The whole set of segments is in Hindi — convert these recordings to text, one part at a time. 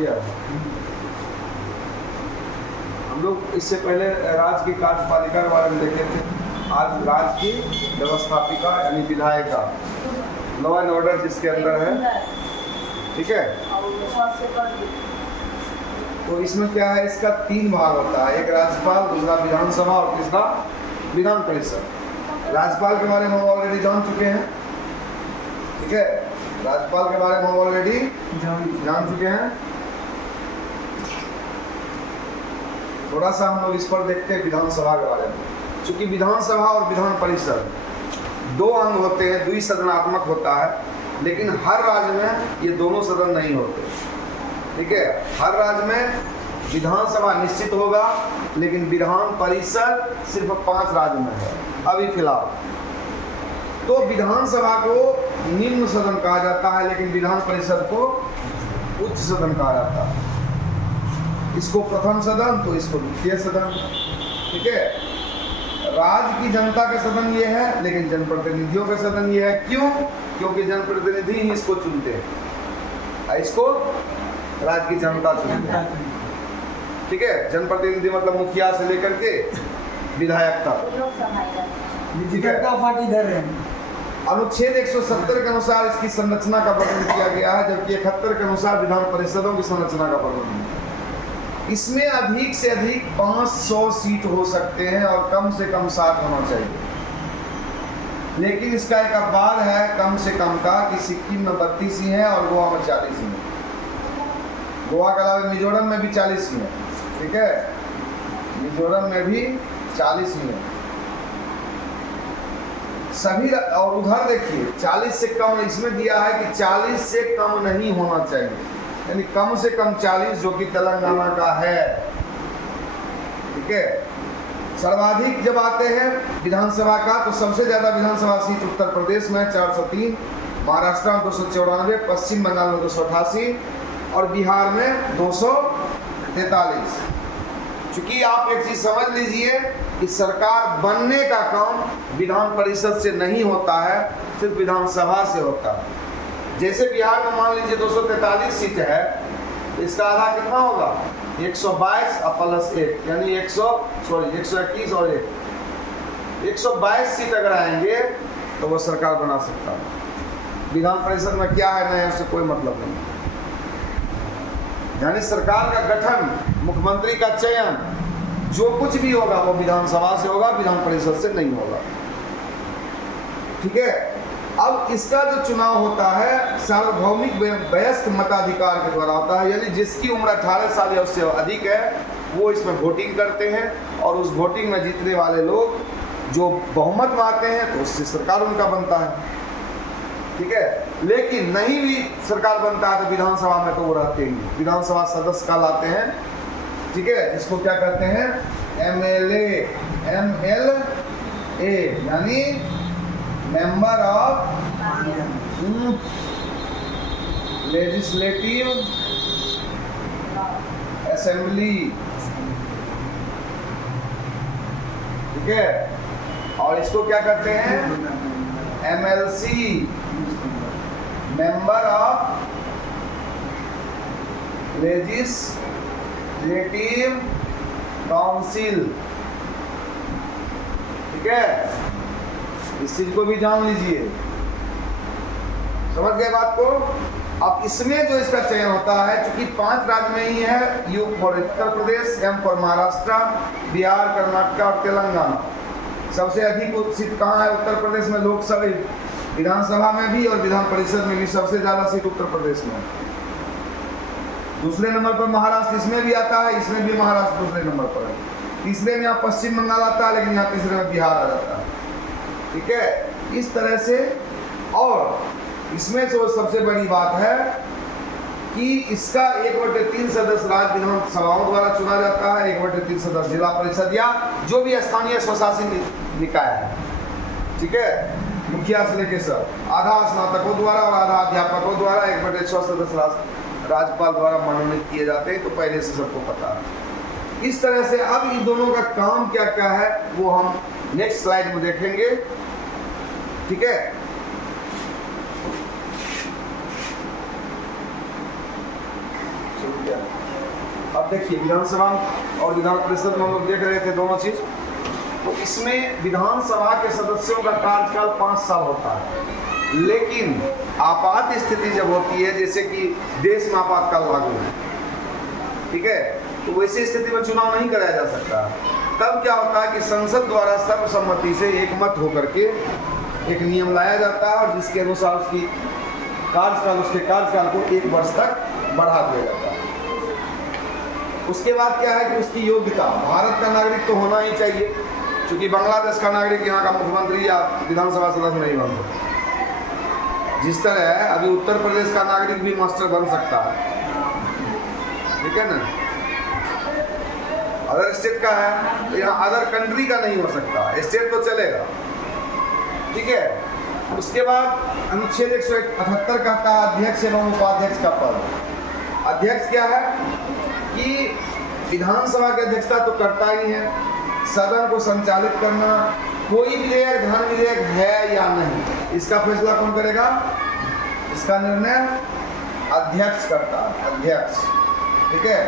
किया है। हम लोग इससे पहले राज्य की कार्यपालिका के बारे में देखे थे, आज राज्य की व्यवस्थापिका यानी विधायिका, लॉ एंड ऑर्डर जिसके अंदर है, ठीक है। तो इसमें क्या है, इसका 3 भाग होता है, एक राज्यपाल, दूसरा विधानसभा और तीसरा विधान परिषद। राज्यपाल के बारे में हम ऑलरेडी जान चुके हैं, ठीक है, राज्यपाल के बारे में हम ऑलरेडी जान चुके हैं। थोड़ा सा हम लोग इस पर देखते हैं विधानसभा के बारे में। चूंकि विधानसभा और विधान परिषद 2 अंग होते हैं, द्विसदनात्मक होता है, लेकिन हर राज्य में ये दोनों सदन नहीं होते, ठीक है। हर राज्य में विधानसभा निश्चित होगा, लेकिन विधान परिषद सिर्फ 5 राज्य में है अभी फिलहाल। तो विधानसभा को निम्न सदन कहा जाता है, लेकिन विधान परिषद को उच्च सदन कहा जाता है। इसको प्रथम सदन, तो इसको द्वितीय सदन, ठीक है। राज्य की जनता का सदन ये है, लेकिन जनप्रतिनिधियों का सदन ये है। क्यों? क्योंकि जनप्रतिनिधि ही इसको चुनते हैं, इसको राज्य की जनता चुनती है, ठीक है। जनप्रतिनिधि मतलब मुखिया से लेकर के विधायक तक, ठीक है। अनुच्छेद 170 के अनुसार इसकी संरचना का वर्णन किया गया है, जबकि 71 के अनुसार विधान परिषदों की संरचना का वर्णन है। इसमें अधिक से अधिक 500 सीट हो सकते हैं और कम से कम 7 होना चाहिए। लेकिन इसका एक अपवाद है कम से कम का, कि सिक्किम में 32 ही है और गोवा में 40 ही है। गोवा के अलावा मिजोरम में भी 40 ही है, ठीक है, मिजोरम में भी 40 ही है सभी। और उधर देखिए 40 से कम इसमें दिया है कि 40 से कम नहीं होना चाहिए, यानी कम से कम 40, जो कि तेलंगाना का है, ठीक है। सर्वाधिक जब आते हैं विधानसभा का, तो सबसे ज़्यादा विधानसभा सीट उत्तर प्रदेश में 403, महाराष्ट्र में 294, पश्चिम बंगाल में 288 और बिहार में 243। चूंकि आप एक चीज़ समझ लीजिए कि सरकार बनने का काम विधान परिषद से नहीं होता है, सिर्फ विधानसभा से होता है। जैसे बिहार में मान लीजिए 243 सीट है, तो इसका आधा कितना होगा, 122 प्लस 1, यानी 121 और 1, 122 सीट अगर आएंगे तो वो सरकार बना सकता है। विधान परिषद में क्या है नहीं, उससे कोई मतलब नहीं। यानी सरकार का गठन, मुख्यमंत्री का चयन, जो कुछ भी होगा वो विधानसभा से होगा, विधान परिषद से नहीं होगा, ठीक है। अब इसका जो चुनाव होता है सार्वभौमिक वयस्क मताधिकार के द्वारा होता है, यानी जिसकी उम्र 18 साल या उससे अधिक है वो इसमें वोटिंग करते हैं, और उस वोटिंग में जीतने वाले लोग जो बहुमत में आते हैं तो उससे सरकार उनका बनता है, ठीक है। लेकिन नहीं भी सरकार बनता है तो विधानसभा में तो वो रहते ही, विधानसभा सदस्य कहलाते हैं, ठीक है, जिसको क्या कहते हैं, MLA, यानी मेंबर ऑफ लेजिस्लेटिव असेंबली, ठीक है। और इसको क्या कहते हैं, MLC, member of legislative council, ठीक है। इस चीज को भी जान लीजिए, समझ गए बात को। अब इसमें जो इसका चयन होता है, क्योंकि 5 राज्य में ही है, U for Uttar Pradesh, M for Maharashtra, Bihar, Karnataka और तेलंगाना। सबसे अधिक सीट कहाँ है उत्तर प्रदेश में, लोकसभा विधानसभा में भी और विधान परिषद में भी सबसे ज़्यादा सीट उत्तर प्रदेश में है। दूसरे नंबर पर महाराष्ट्र इसमें भी आता है, इसमें भी महाराष्ट्र दूसरे नंबर पर है। तीसरे में यहाँ पश्चिम बंगाल आता है, लेकिन यहाँ तीसरे में बिहार आ जाता है, ठीक है। इस तरह से, और इसमें जो सबसे बड़ी बात है कि इसका 1/3 सदस्य राज्य विधानसभाओं द्वारा चुना जाता है, 1/3 सदस्य जिला परिषद या जो भी स्थानीय स्वशासी निकाय है, ठीक है, मुखिया से लेकर सब, आधा स्नातकों द्वारा और आधा अध्यापकों द्वारा, 1/6 सदस्य राज्यपाल द्वारा मनोनीत किए जाते हैं, तो पहले से सबको पता है। इस तरह से अब इन दोनों का काम क्या क्या है वो हम नेक्स्ट स्लाइड में देखेंगे, ठीक है। चलो किया। अब देखिए विधानसभा और विधान परिषद में हम लोग देख रहे थे दोनों चीज। तो इसमें विधानसभा के सदस्यों का कार्यकाल 5 साल होता है, लेकिन आपात स्थिति जब होती है, जैसे कि देश में आपातकाल लागू है, ठीक है, तो वैसी स्थिति में चुनाव नहीं कराया जा सकता। तब क्या होता है कि संसद द्वारा सर्वसम्मति से एकमत होकर के एक नियम लाया जाता है और जिसके अनुसार उसके कार्यकाल को 1 वर्ष तक बढ़ा दिया जाता है। उसके बाद क्या है कि उसकी योग्यता, भारत का नागरिक तो होना ही चाहिए, क्योंकि बांग्लादेश का नागरिक यहाँ का मुख्यमंत्री या विधानसभा सदस्य नहीं बन सकता। जिस तरह अभी उत्तर प्रदेश का नागरिक भी मास्टर बन सकता है, ठीक है ना, अदर स्टेट का है, तो यहाँ अदर कंट्री का नहीं हो सकता, स्टेट तो चलेगा, ठीक है। उसके बाद अनुच्छेद 178 कहता है अध्यक्ष एवं उपाध्यक्ष का पद। अध्यक्ष क्या है कि विधानसभा की अध्यक्षता तो करता ही है, सदन को संचालित करना, कोई विधेयक धन विधेयक है या नहीं, इसका फैसला कौन करेगा, इसका निर्णय अध्यक्ष करता है, अध्यक्ष, ठीक है,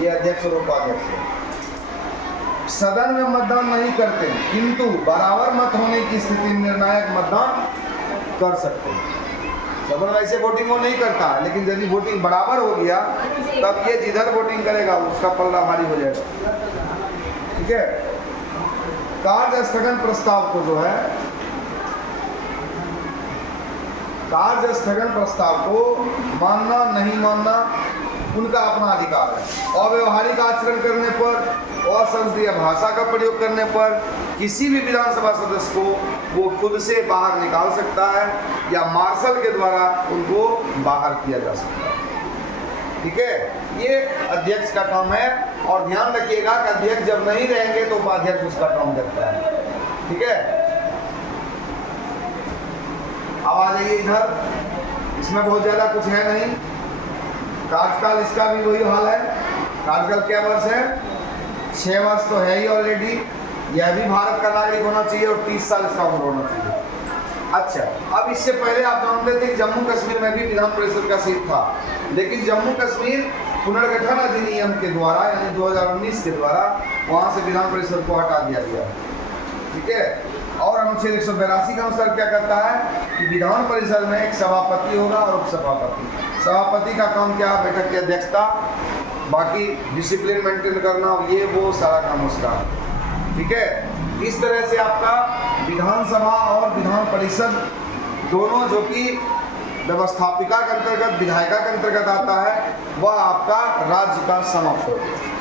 ये अध्यक्ष और उपाध्यक्ष है। सदन में मतदान नहीं करते, किंतु बराबर मत होने की स्थिति में निर्णायक मतदान कर सकते हैं। सदन वैसे वोटिंग वो नहीं करता, लेकिन यदि वोटिंग बराबर हो gया तब ये जिधर वोटिंग करेगा उसका पल्ला भारी हो जाएगा, ठीक है। कार्य स्थगन प्रस्ताव को जो है, कार्य स्थगन प्रस्ताव को मानना नहीं मानना उनका अपना अधिकार है। अव्यवहारिक आचरण करने पर, असंसदीय भाषा का प्रयोग करने पर किसी भी विधानसभा सदस्य को वो खुद से बाहर निकाल सकता है या मार्शल के द्वारा उनको बाहर किया जा सकता है, ठीक है। ये अध्यक्ष का काम है और ध्यान रखिएगा कि अध्यक्ष जब नहीं रहेंगे तो उपाध्यक्ष उसका काम करता है, ठीक है। अब आ जाइए इधर, इसमें बहुत ज़्यादा कुछ है नहीं। कार्यकाल इसका भी वही हाल है। कार्यकाल क्या वर्ष है, 6 वर्ष तो है ही ऑलरेडी। यह भी भारत का नागरिक होना चाहिए और 30 साल इसका उम्र होना चाहिए। अच्छा, अब इससे पहले आप जानते थे कि जम्मू कश्मीर में भी विधान परिषद का सीट था, लेकिन जम्मू कश्मीर पुनर्गठन अधिनियम के द्वारा यानी 2019 के द्वारा वहाँ से विधान परिषद को हटा दिया गया, ठीक है। और अनुच्छेद 182 के अनुसार क्या करता है कि विधान परिषद में एक सभापति होगा और उपसभापति। सभापति का काम क्या, बैठक की अध्यक्षता, बाकी डिसिप्लिन मेंटेन करना, ये वो सारा काम उसका, ठीक है। इस तरह से आपका विधानसभा और विधान परिषद दोनों, जो कि व्यवस्थापिका के अंतर्गत, विधायिका के अंतर्गत आता है, वह आपका राज्य का समाप्त हो गया।